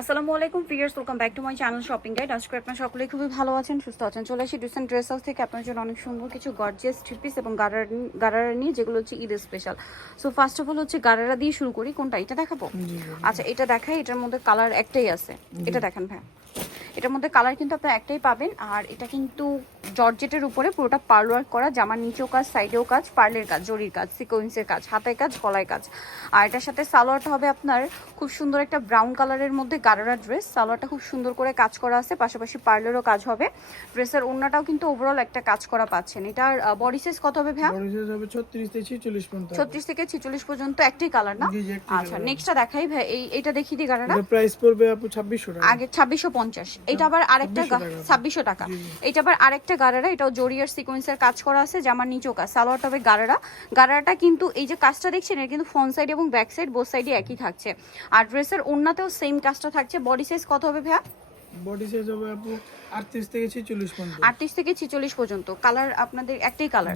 আসসালামু আলাইকুম fierce welcome back to my channel shopping guide আজকে আপনার সকলেই খুবই ভালো আছেন সুস্থ আছেন। চলে আসি ডিসেন্ট ড্রেস হাউস থেকে। আপনার জন্য অনেক সুন্দর কিছু গর্জিয়াস থ্রিপিস এবং গারারা নিয়ে যেগুলো হচ্ছে Eid special so first of all হচ্ছে গারারা দিয়ে শুরু করি। কোনটা? এটা দেখাবো? আচ্ছা এটা দেখাই। এটার মধ্যে কালার একটাই আছে। এটা দেখেন ভাই এটার মধ্যে কালার কিন্তু আপনার একটাই পাবেন। আর এটা কিন্তু জর্জেটের উপরে পুরোটা পার্ল ওয়ার্ক করা জামার নিচেও কাজ সাইডেও কাজ পার্লের কাজ জরির কাজ সিকোয়েন্সের কাজ হাতের কাজ গলায় কাজ। আর এটার সাথে সালোয়ারটা হবে আপনার খুব সুন্দর একটা ব্রাউন কালারের মধ্যে গারোরা ড্রেস সালোয়ারটা খুব সুন্দর করে কাজ করা আছে পাশাপাশি পার্লেরও কাজ হবে। ড্রেসের ওড়নাটাও কিন্তু ওভারঅল একটা কাজ করা পাচ্ছেন। এটার বডি সাইজ কত হবে ভাইয়া? বড় সাইজ হবে 36 থেকে 46 পর্যন্ত ছত্রিশ থেকে ছেচল্লিশ পর্যন্ত একটাই কালার না? আচ্ছা নেক্সটটা দেখাই ভাই। এই এটা দেখিয়ে দিই গারারা। এটা প্রাইস পড়বে আপু 2600 টাকা। আগে ছাব্বিশশো পঞ্চাশ। এটা আবার আরেকটা 2600 ছাব্বিশশো টাকা। এটা আবার আরেকটা গারারা এটাও জরিয়ার সিকোয়েন্সের কাজ করা আছে জামার নিচেও কাজ। সালোয়ারটা হবে গারারা। গারারাটা কিন্তু এই যে কাজটা দেখছেন এটা কিন্তু ফ্রন্ট সাইড এবং ব্যাক সাইড বোথ সাইডে একই থাকছে। আর ড্রেসের ওড়নাতেও সেম কাজটা থাকছে। বডি সাইজ কত হবে ভাইয়া? বডি সাইজ হবে আপু 38 থেকে 46 পর্যন্ত। আটত্রিশ থেকে ছিচল্লিশ পর্যন্ত। কালার আপনাদের একটাই কালার।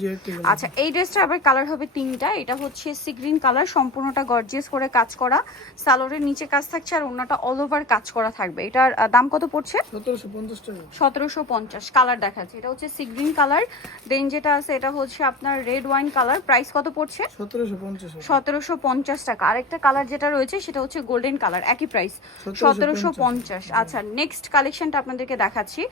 আচ্ছা এই ড্রেসটা আবার কালার হবে তিনটা। এটা হচ্ছে সি গ্রিন কালার সম্পূর্ণটা গর্জিয়াস করে কাজ করা। সালোয়ারের নিচে কাজ থাকছে আর অন্যটা অল ওভার কাজ করা থাকবে। এটার দাম কত পড়ছে? 1750 টাকা। সতেরোশো পঞ্চাশ। কালার দেখাচ্ছে। এটা হচ্ছে সি গ্রিন কালার দেন যেটা আছে এটা হচ্ছে আপনার রেড ওয়াইন কালার প্রাইস কত পড়ছে? 1750 সতেরোশো পঞ্চাশ টাকা। আরেকটা কালার যেটা রয়েছে সেটা হচ্ছে গোল্ডেন কালার একই প্রাইস সতেরোশো পঞ্চাশ। আচ্ছা নেক্সট কালেকশনটা আপনাদেরকে দেখাচ্ছি।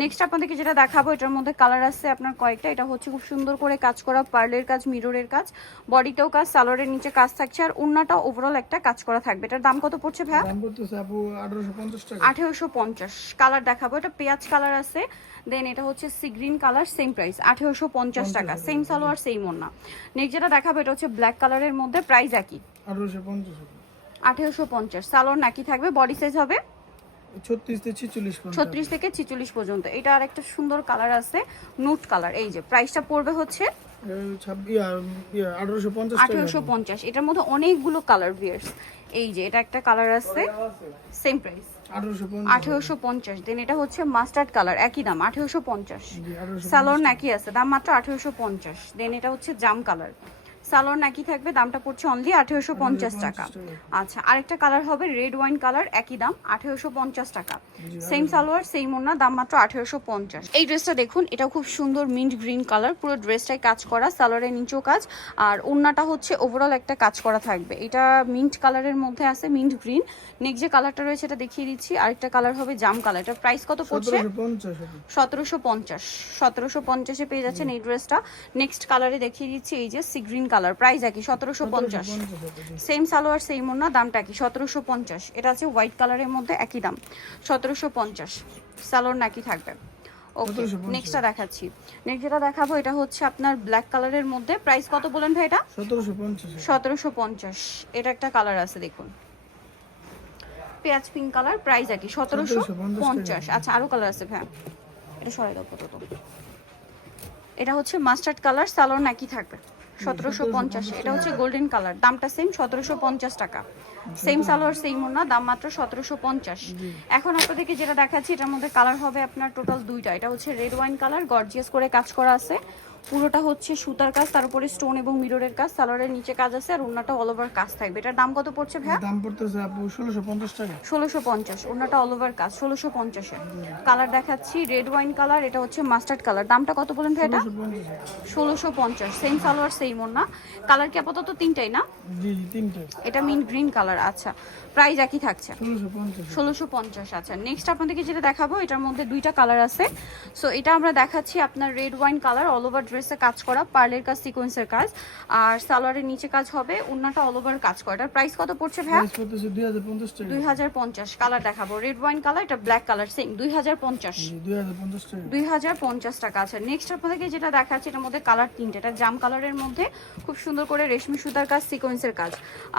নেক্সট আপনাদেরকে যেটা দেখাবো এটার মধ্যে কালার আছে আপনার কয়েকটা। এটা হচ্ছে খুব সুন্দর করে কাজ করা পার্লের কাজ মিররের কাজ বডিতেও কাজ সালোয়ারের নিচে কাজ থাকছে আর অন্যটা ওভারঅল একটা কাজ করা থাকবে। এটার দাম কত পড়ছে ভাইয়া? দাম করতেছে আপু 1850 টাকা। আঠেরোশো পঞ্চাশ। কালার দেখাবো এটা পেঁয়াজ কালার আছে। দেন এটা হচ্ছে sea green colour same price আঠেরোশো পঞ্চাশ টাকা। সেম সালোয়ার সেম ওনা নেক্সট যেটা দেখাবো এটা হচ্ছে ব্ল্যাক কালারের মধ্যে প্রাইস একই। 1850 টাকা আঠেরোশো পঞ্চাশ। সালোয়ার নাকি থাকবে বডি সাইজ হবে 36 থেকে 46 পর্যন্ত ছত্রিশ থেকে ছিচল্লিশ পর্যন্ত। এটা আর একটা সুন্দর কালার আছে নুট কালার। এই যে প্রাইসটা পড়বে হচ্ছে এ, 26 1850 পঞ্চাশ এটার মধ্যে অনেকগুলো কালার বিয়ার্স এই যে এটা একটা কালার আছে সেম প্রাইস 1850 আঠেরোশো পঞ্চাশ। দেন এটা হচ্ছে মাস্টার্ড কালার একই দাম আঠেরোশো পঞ্চাশ। জি 1850 সালোয়ার নাকি আছে দাম মাত্র আঠেরোশো পঞ্চাশ। দেন এটা হচ্ছে জাম কালার সালোয়ার নাকি থাকবে দামটা পড়ছে অনলি আঠেরোশো পঞ্চাশ টাকা। আচ্ছা আরেকটা কালার হবে রেড ওয়াইন কালার একই দাম আঠেরোশো পঞ্চাশ টাকা। সেম সালোয়ার সেম ওনা দাম মাত্র আঠেরোশো পঞ্চাশ। এই ড্রেসটা দেখুন এটা খুব সুন্দর মিন্ট গ্রিন কালার পুরো ড্রেসটাই কাজ করা সালোয়ারের নিচেও কাজ। আর ওড়নাটা হচ্ছে ওভারঅল একটা কাজ করা থাকবে। এটা মিন্ট কালারের মধ্যে আছে মিন্ট গ্রিন নেক্সট যে কালারটা রয়েছে এটা দেখিয়ে দিচ্ছি। আরেকটা কালার হবে জাম কালার এটা প্রাইস কত পড়ছে? সতেরোশো পঞ্চাশ সতেরোশো পঞ্চাশে। পেয়ে যাচ্ছেন এই ড্রেসটা নেক্সট কালারে দেখিয়ে দিচ্ছি এই যে সি গ্রিন কালার প্রাইস একই সতেরোশো পঞ্চাশ। 1750 আপু, জি। সেম সালোয়ার সেম ওনা দামটা কি সতেরোশো পঞ্চাশ। এটা আছে হোয়াইট কালারের মধ্যে একই দাম সতেরোশো পঞ্চাশ। সালোয়ার নাকি থাকবে। ওকে নেক্সটটা দেখাচ্ছি। নেক্সট যেটা দেখাবো এটা হচ্ছে আপনার ব্ল্যাক কালারের মধ্যে। প্রাইস কত বলেন ভাই এটা? সতেরোশো পঞ্চাশ। এটা একটা কালার আছে দেখুন। পেঁয়াজ পিঙ্ক কালার প্রাইস একই সতেরোশো পঞ্চাশ আচ্ছা আরও কালার আছে ভাই এটা সরাই দাও তো এটা হচ্ছে মাস্টার্ড কালার, সালোয়ার একই থাকবে। সতেরোশো পঞ্চাশ, এটা হচ্ছে গোল্ডেন কালার। দামটা সেম সতেরোশো পঞ্চাশ টাকা। সেম সালোয়ার সেম না দাম মাত্র সতেরোশো পঞ্চাশ। এখন আপনাদেরকে যেটা দেখাচ্ছি, এটার মধ্যে কালার হবে আপনার টোটাল দুইটা। এটা হচ্ছে রেড ওয়াইন কালার গর্জিয়াস করে কাজ করা আছে। পুরোটা হচ্ছে সুতার কাজ তার উপরে স্টোন এবং মিররের কাজ সালোয়ারের নিচে কাজ আছে আর অন্যটা অল ওভার কাজ থাকবে। এটার দাম কত পড়ছে ভাইয়া? দাম পড়তেছে আপু 1650 টাকা। ষোলোশো পঞ্চাশ ওনাটা অল ওভার কাজ ষোলোশো পঞ্চাশে। কালার দেখাচ্ছি রেড ওয়াইন কালার এটা হচ্ছে মাস্টার্ড কালার দামটা কত বলেন ভাই এটা? 1650 ষোলোশো পঞ্চাশ সেম সালোয়ার সেম ওনা কালার কি আপাতত তিনটাই না? জি জি তিনটা এটা মিন গ্রিন কালার আচ্ছা। প্রাইস একই থাকছে। 1650 ষোলোশো পঞ্চাশ আচ্ছা। নেক্সট আপনাদেরকে যেটা দেখাবো এটার মধ্যে দুইটা কালার আছে। সো এটা আমরা দেখাচ্ছি আপনার red wine colour all over ড্রেসে কাজ করা পার্লের কাজ সিকোয়েন্সের কাজ আর সালোয়ারের নিচে কাজ হবে অন্যটা অল ওভার কাজ করা। এটার প্রাইস কত পড়ছে ভাইয়া? প্রাইস পড়তেছে 2050 টাকা। দুই হাজার পঞ্চাশ কালার দেখাবো। রেড ওয়াইন কালার এটা ব্ল্যাক কালার সেম দুই হাজার পঞ্চাশ। 2050 টাকা। দুই হাজার পঞ্চাশ টাকা আছে। নেক্সট আপনাদেরকে যেটা দেখাচ্ছে এটার মধ্যে কালার তিনটে এটা জাম কালারের মধ্যে খুব সুন্দর করে রেশমি সুতার কাজ সিকোয়েন্সের কাজ।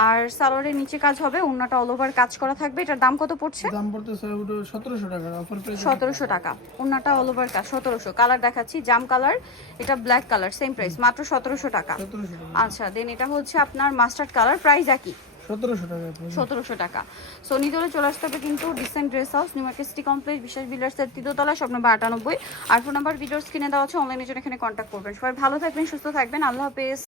আর সালোয়ারের নিচে কাজ হবে অন্যটা অল ওভার কাজ করা থাকবে। এটার দাম কত পড়ছে? দাম পড়তেছে ওটা 1700 টাকা অফার প্রাইস সতেরোশো টাকা। অন্যটা অল ওভার কাজ সতেরোশো। কালার দেখাচ্ছি জাম কালার এটা ব্ল্যাক কালার সেম প্রাইস মাত্র সতেরোশো টাকা। 1700 আচ্ছা দেন এটা হচ্ছে আপনার মাস্টার্ড কালার প্রাইস একই। 1700 টাকা আপু সতেরোশো টাকা। সো নিদলে চলে আসতে হবে কিন্তু decent dress house new market city complex বিশেষ বিল্ডার্সের তৃতীয়তলা সব নম্বর আটানব্বই। আর ফোন নাম্বার ভিডিওস কিনে দেওয়া আছে অনলাইনের জন্য এখানে কন্ট্যাক্ট করবেন। সবাই ভালো থাকবেন সুস্থ থাকবেন। আল্লাহ হাফেজ।